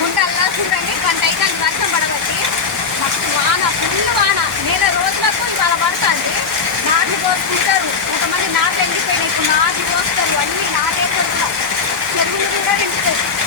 గుంటల్లా చూడండి గంట అయితే వర్షం పడబట్టి మాకు వాన ఫుల్ వాన. నెల రోజులకు ఇవాళ పడుతుంది. నాట్లు కోసుకుంటారు. కొంతమంది నాట్లు ఎండిపోయినాయి. ఇప్పుడు నాట్లు కోస్తారు. అన్నీ నాటే చెరువులు కూడా ఎండిపోయి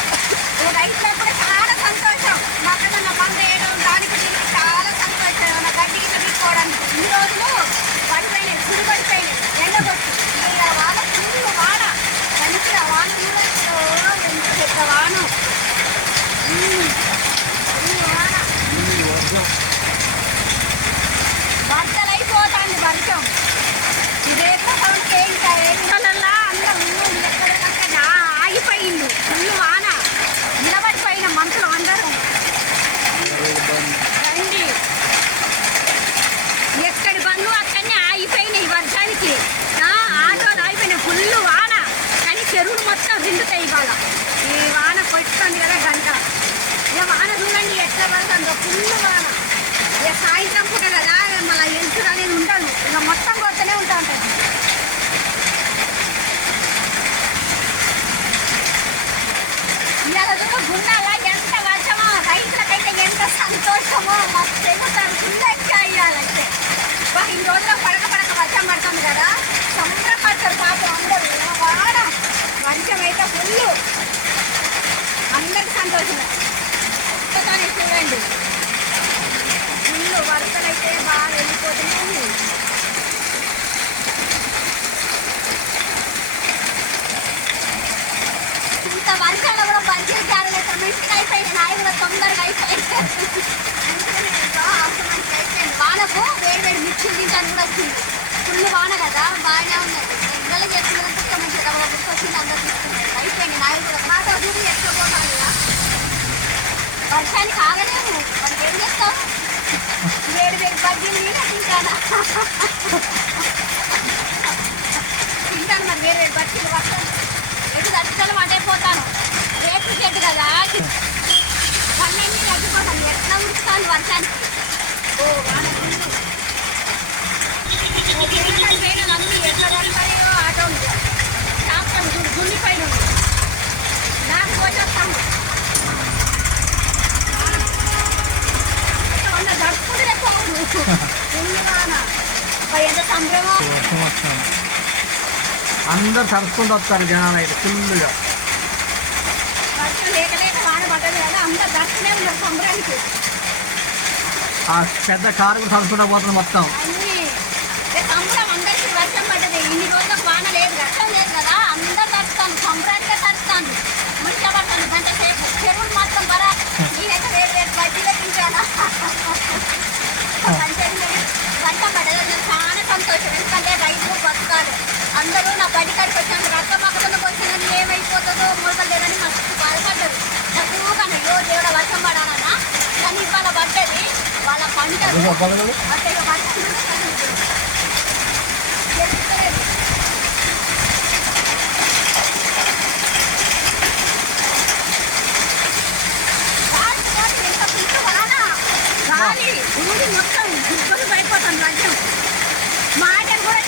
థౌసండ్ ఒక్కసారి చూడండి. ఇల్లు వరసలు అయితే బాగా వెళ్ళిపోతున్నాయి. ఇంత వర్షాలు కూడా బడ్జెట్ కాడలేదు కమిషన్ అయిపోయింది నాయి కూడా తొందరగా అయిపోయింది అందుకని బాగా అవసరం చేస్తాను వాళ్ళకు వేడి వేడి మిర్చి తింటాను కూడా వచ్చింది వర్షానికి ఆగలేము మనకి ఏం చేస్తాం? వేడి వేడి బజ్జీలు తింటానా? తింటాను మరి వేడి వేడి బజ్జీలు వర్షం ఎటు తగ్గుతా అందరు తడుచుకుంటూ వస్తారు జనాలు అయితే ఫుల్గా పెద్ద కారు తడుచుకుంటూ పోతుంది మొత్తం. అందరూ నా బండి కాడికి వచ్చాను రక్త పక్కన వచ్చినది ఏమైపోతుందో మూలకలేదని మస్తు బాధపడ్డారు. నాకు అయ్యో దేవుడ వర్షం పడాలన్నా? కానీ ఇవాళ పడ్డది. వాళ్ళ పంట అంటే వర్షం గాలి ఊరి మొత్తం గుబ్బలు పడిపోతాం రాజ్యం మాట కూడా